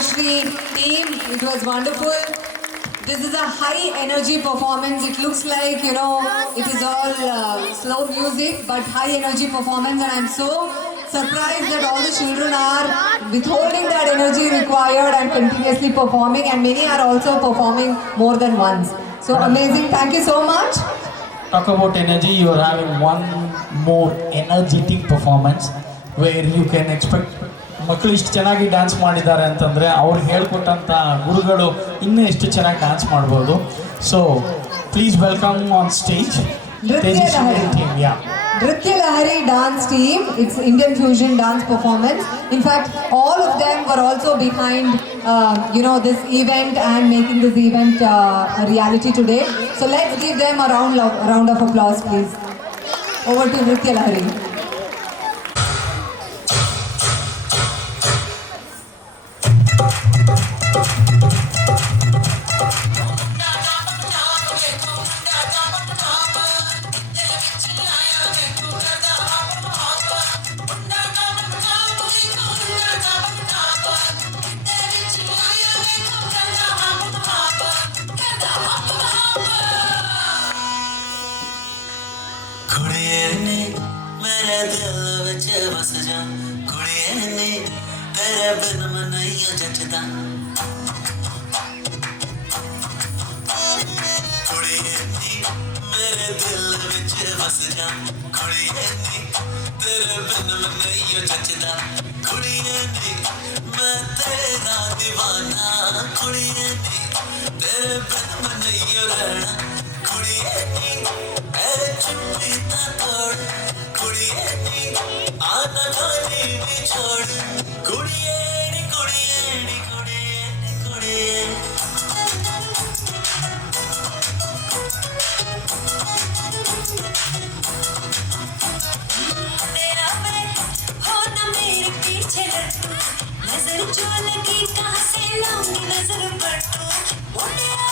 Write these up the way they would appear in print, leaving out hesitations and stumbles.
Shri team. It was wonderful. This is a high energy performance. It looks like, it is all slow music, but high energy performance. And I'm so surprised that all the children are withholding that energy required and continuously performing. And many are also performing more than once. So amazing. Thank you so much. Talk about energy, you are having one more energetic performance where you can expect ಮಕ್ಕಳು ಇಷ್ಟು ಚೆನ್ನಾಗಿ dance ಮಾಡಿದ್ದಾರೆ ಅಂತಂದರೆ ಅವ್ರಿಗೆ ಹೇಳ್ಕೊಟ್ಟಂಥ ಗುರುಗಳು ಇನ್ನೂ ಎಷ್ಟು ಚೆನ್ನಾಗಿ ಡ್ಯಾನ್ಸ್ ಮಾಡ್ಬೋದು. So please welcome on stage Nritya Lahari dance team. It's Indian fusion dance performance. In fact, all of them were also behind, this event and making this event a reality today. So let's give them a round of applause, please. Over to Nritya Lahari. मेरे दिल विच बस जा कुड़िए नी तेरे बिन मैं नहीं जचदा कुड़िए नी मेरे दिल विच बस जा कुड़िए नी तेरे बिन मैं नहीं जचदा कुड़िए नी मैं तेरा दीवाना कुड़िए नी तेरे बिन मैं नहीं रहना कुड़िए नी ऐ चुप्पी ता तोड़ कुड़िए नी आना गाली भी छोड़ कुड़िए नी कुड़िए नी कुड़िए नी कुड़िए तेरा मैं हो ना मेरे पीछे लट्टू नजर जो लगी कहाँ से लाऊंगी नजर पट्टू तेरा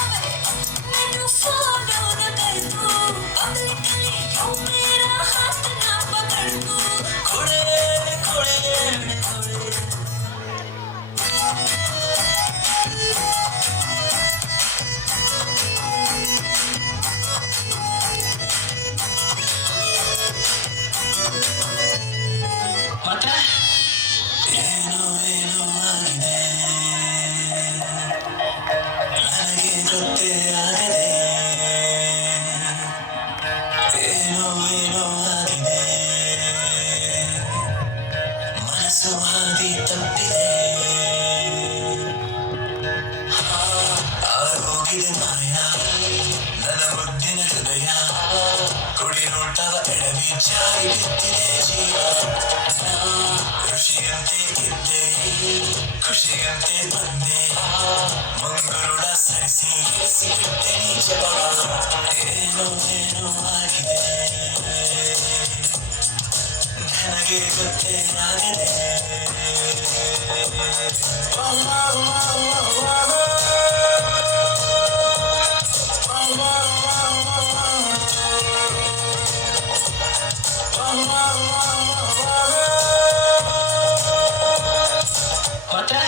मैनू फॉलो न कर तू पब्लिकली क्यों मेरा हाथ ना पकड़ तू कुड़े कुड़े कुड़े ಮತ್ತೆ ಏನೋ ಏನೋ ಆಗಿದೆ ನನಗೆ ಗೊತ್ತೇ ಆಗದೆ ಏನೋ ಏನೋ ಆಗಿದೆ ಮನಸ್ಸು ಹಾದಿ ತಪ್ಪಿದೆ ಆರೋಗಿದೆ ಮಾಯ ನನ್ನ ಮುದ್ದಿನ ಹೃದಯ ಕುಡಿ ನೋಟವ ಎಡವಿ ಜಾರಿ ಬಿದ್ದಿದೆ ಜೀವ ಋಷಿಯಂತೆ ಇದ್ದೆ ಖುಷಿಯಂತೆ ಬಂದೆ ಮಂಗರುಡ ಸರಿಸಿ ಇರಿಸಿಬಿಟ್ಟೆ ನೀಚ ಏನೋ ಏನೋ ಆಗಿದೆ ನನಗೆ ಗೊತ್ತೇ ಆಗದೆ ಮತ್ತೆ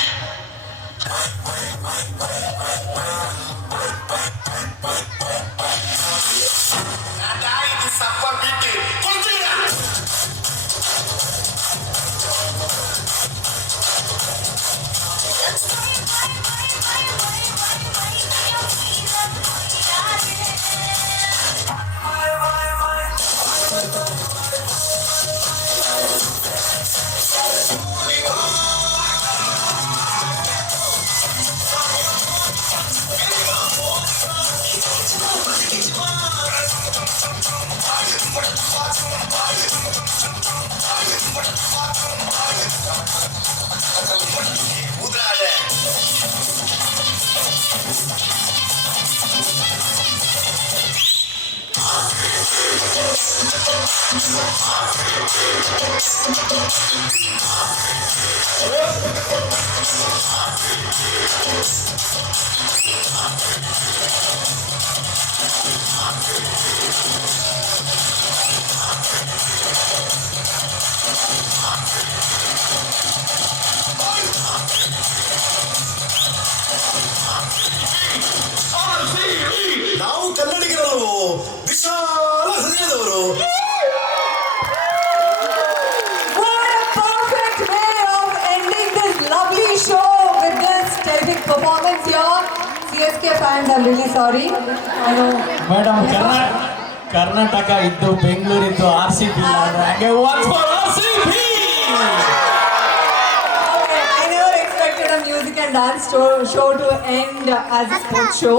CSK fans, I'm really sorry. I know. Madam Karnataka ಇದ್ದು ಬೆಂಗಳೂರು ಇದ್ದು ಆರ್ ಸಿ ಬಿ ಹಾಗೆ one for R C B. Okay, I never expected a music and dance show to end as a sports show.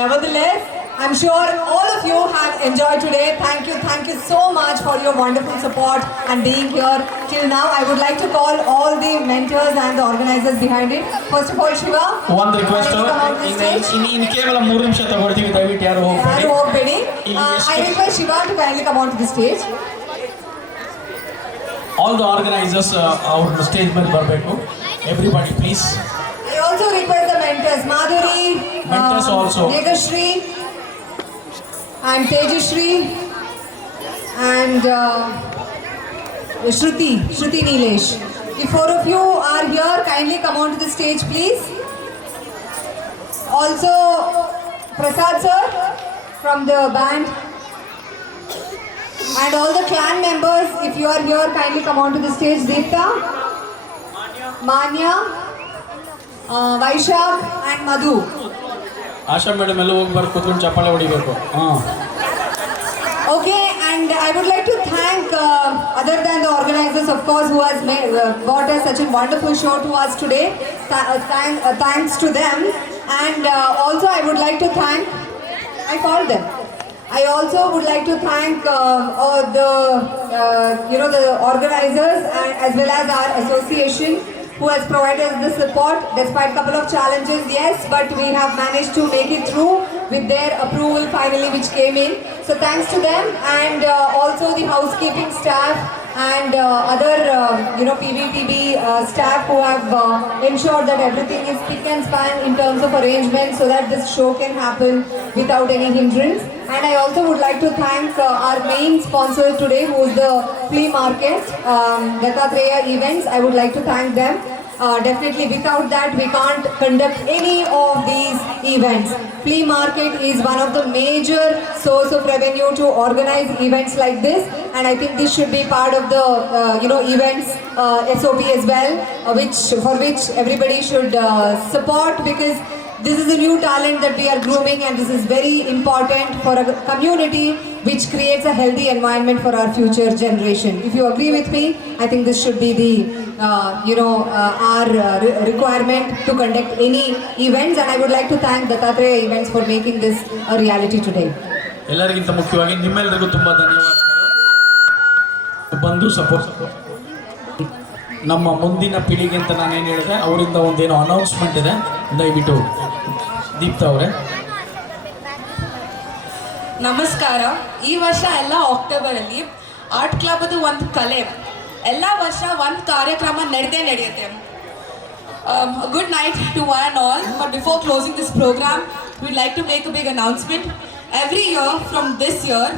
Nevertheless, I'm sure all of you have enjoyed today. Thank you so much for your wonderful support and being here till now. I would like to call all the mentors and the organizers behind it. First of all, Shiva. ಒಂದು request, ಇನ್ನು ಕೇವಲ 3 ನಿಮಿಷ ತಗೊಳ್ತೀವಿ, ದಯವಿಟ್ಟು ಯಾರು ಹೋಗ್ಬೇಡಿ. I request Shiva to kindly come onto the stage. All the organisers ಅವ್ರ stage ಮೇಲೆ ಬರಬೇಕು. Everybody please. I also request the mentors, Madhuri, Mentors also. Megashri, and Tejashri, and Shruti Nilesh. If 4 of you are here, kindly come onto the stage, please. Also, Prasad sir from the band, and all the clan members. If you are here, kindly come onto the stage. Deepta, Manya, Vaishak, and Madhu. Asha madam ಎಲ್ಲ ಹೋಗ್ಬಾರ್ದು, ಕೂತ್ಕೊಂಡು ಚಪ್ಪಾಳೆ ಹೊಡಿಬೇಕು. Okay, and I would like to thank, other than the organizers, of course, who has brought us such a wonderful show to us today. Thanks to them, and also I would like to thank. I called them. I also would like to thank the organizers and as well as our association, who has provided us the support despite a couple of challenges, yes, but we have managed to make it through with their approval finally, which came in. So thanks to them, and also the housekeeping staff and other PVTB staff who have ensured that everything is thick and span in terms of arrangements so that this show can happen without any hindrance. And I also would like to thank our main sponsor today, who is the flea market, Dattatreya Events. I would like to thank them. Definitely without that we can't conduct any of these events. Flea market is one of the major source of revenue to organize events like this, and I think this should be part of the events SOP as well, for which everybody should support, because this is a new talent that we are grooming, and this is very important for a community which creates a healthy environment for our future generation. If you agree with me, I think this should be the our requirement to conduct any events, and I would like to thank Dattatreya Events for making this a reality today. ಎಲ್ಲರಿಗಿಂತ ಮುಖ್ಯವಾಗಿ ನಿಮ್ಮೆಲ್ಲರಿಗೂ ತುಂಬ ಧನ್ಯವಾದಗಳು ಬಂದು support. ನಮ್ಮ ಮುಂದಿನ ಪೀಳಿಗೆ ಅಂತ ನಾನೇನು ಹೇಳಿದೆ, ಅವರಿಂದ ಒಂದೇನೋ ಅನೌನ್ಸ್ಮೆಂಟ್ ಇದೆ, ದಯವಿಟ್ಟು ದೀಪ್ತಾ ಅವರೇ. ನಮಸ್ಕಾರ. ಈ ವರ್ಷ ಎಲ್ಲ ಅಕ್ಟೋಬರಲ್ಲಿ ಆರ್ಟ್ ಕ್ಲಬ್ ಅದು ಒಂದು ಕಲೆ, ಎಲ್ಲ ವರ್ಷ ಒಂದು ಕಾರ್ಯಕ್ರಮ ನಡೆಯುತ್ತೆ. Good night to one and all. But before closing this programme, we'd like to make a big announcement. Every year from this year,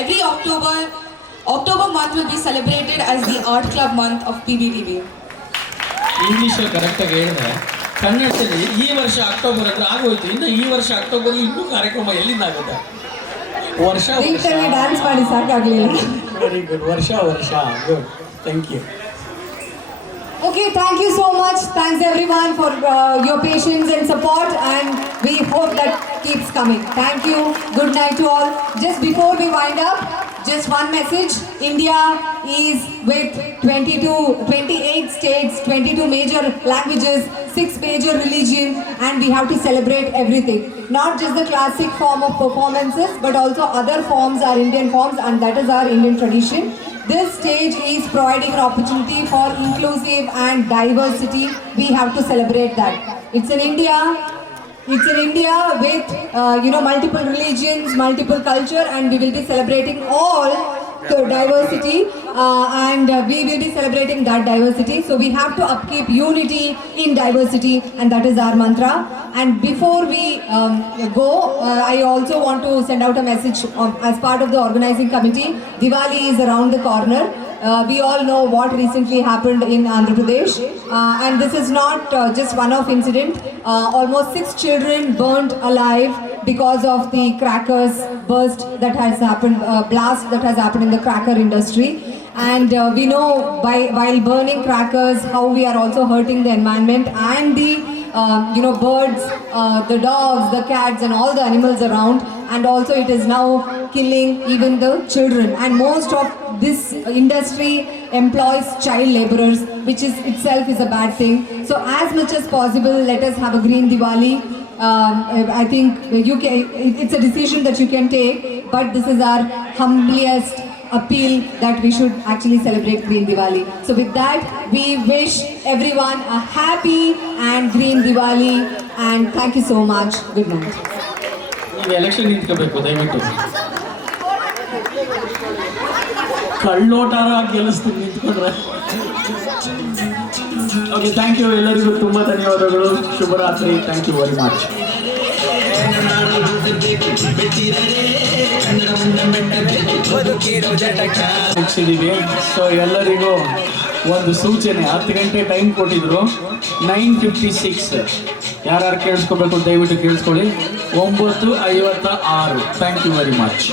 every October month will be celebrated as the Art Club month of PBTV. ಇಂಗ್ಲೀಷಲ್ಲಿ ಕರೆಕ್ಟಾಗಿ ಹೇಳಿದ್ರೆ, ಕನ್ನಡದಲ್ಲಿ ಈ ವರ್ಷ October ಹತ್ರ ಆಗೋಯ್ತು, ಇನ್ನು ಈ ವರ್ಷ ಅಕ್ಟೋಬರ್ ಇನ್ನೂ ಕಾರ್ಯಕ್ರಮ ಎಲ್ಲಿಂದ ಆಗುತ್ತೆ? ವರ್ಷ ಡ್ಯಾನ್ಸ್ ಮಾಡಿ ಸಾಕಾಗಲಿಲ್ಲ. Very good. Varsha good. Thank you. Okay, thank you so much. Thanks everyone for your patience and support, and we hope that keeps coming. Thank you. Good night to all. Just before we wind up, just one message. India is with 28 states, 22 major languages, 6 major religions, and we have to celebrate everything. Not just the classic form of performances, but also other forms are Indian forms, and that is our Indian tradition. This stage is providing an opportunity for inclusive and diversity. We have to celebrate that. It's in India with multiple religions, multiple culture, and we will be celebrating all the diversity, and we will be celebrating that diversity. So we have to upkeep unity in diversity, and that is our mantra. And before we go, I also want to send out a message as part of the organizing committee. Diwali is around the corner. We all know what recently happened in Andhra Pradesh, and this is not just one-off incident. Almost 6 children burnt alive because of the crackers burst that has happened, blast that has happened in the cracker industry. And we know while burning crackers how we are also hurting the environment and the birds, the dogs, the cats, and all the animals around. And also, it is now killing even the children. And most of this industry employs child laborers, which is itself is a bad thing. So, as much as possible, let us have a green Diwali. I think it's a decision that you can take, but this is our humblest appeal that we should actually celebrate Green Diwali. So with that, we wish everyone a happy and Green Diwali, and thank you so much. Good night. ನೀವು election ನಿಂತ್ಕೋಬೇಕು ದಯವಿಟ್ಟು. ಕಳ್ಳೋಟಾರ ಗೆಲ್ಲಿಸ್ತೀನಿ ನಿಂತ್ಕೊಂಡ್ರೆ. Okay, thank you ಎಲ್ಲರಿಗೂ ತುಂಬ ಧನ್ಯವಾದಗಳು. ಶುಭರಾತ್ರಿ. Thank you very much. ಮುಗಿಸಿದ್ದೀವಿ. ಸೊ ಎಲ್ಲರಿಗೂ ಒಂದು ಸೂಚನೆ, 10 ಗಂಟೆ ಟೈಮ್ ಕೊಟ್ಟಿದ್ರು, 9:56. ಯಾರ್ಯಾರು ಕೇಳಿಸ್ಕೋಬೇಕು ದಯವಿಟ್ಟು ಕೇಳಿಸ್ಕೊಳ್ಳಿ. 9:56. Thank you very much.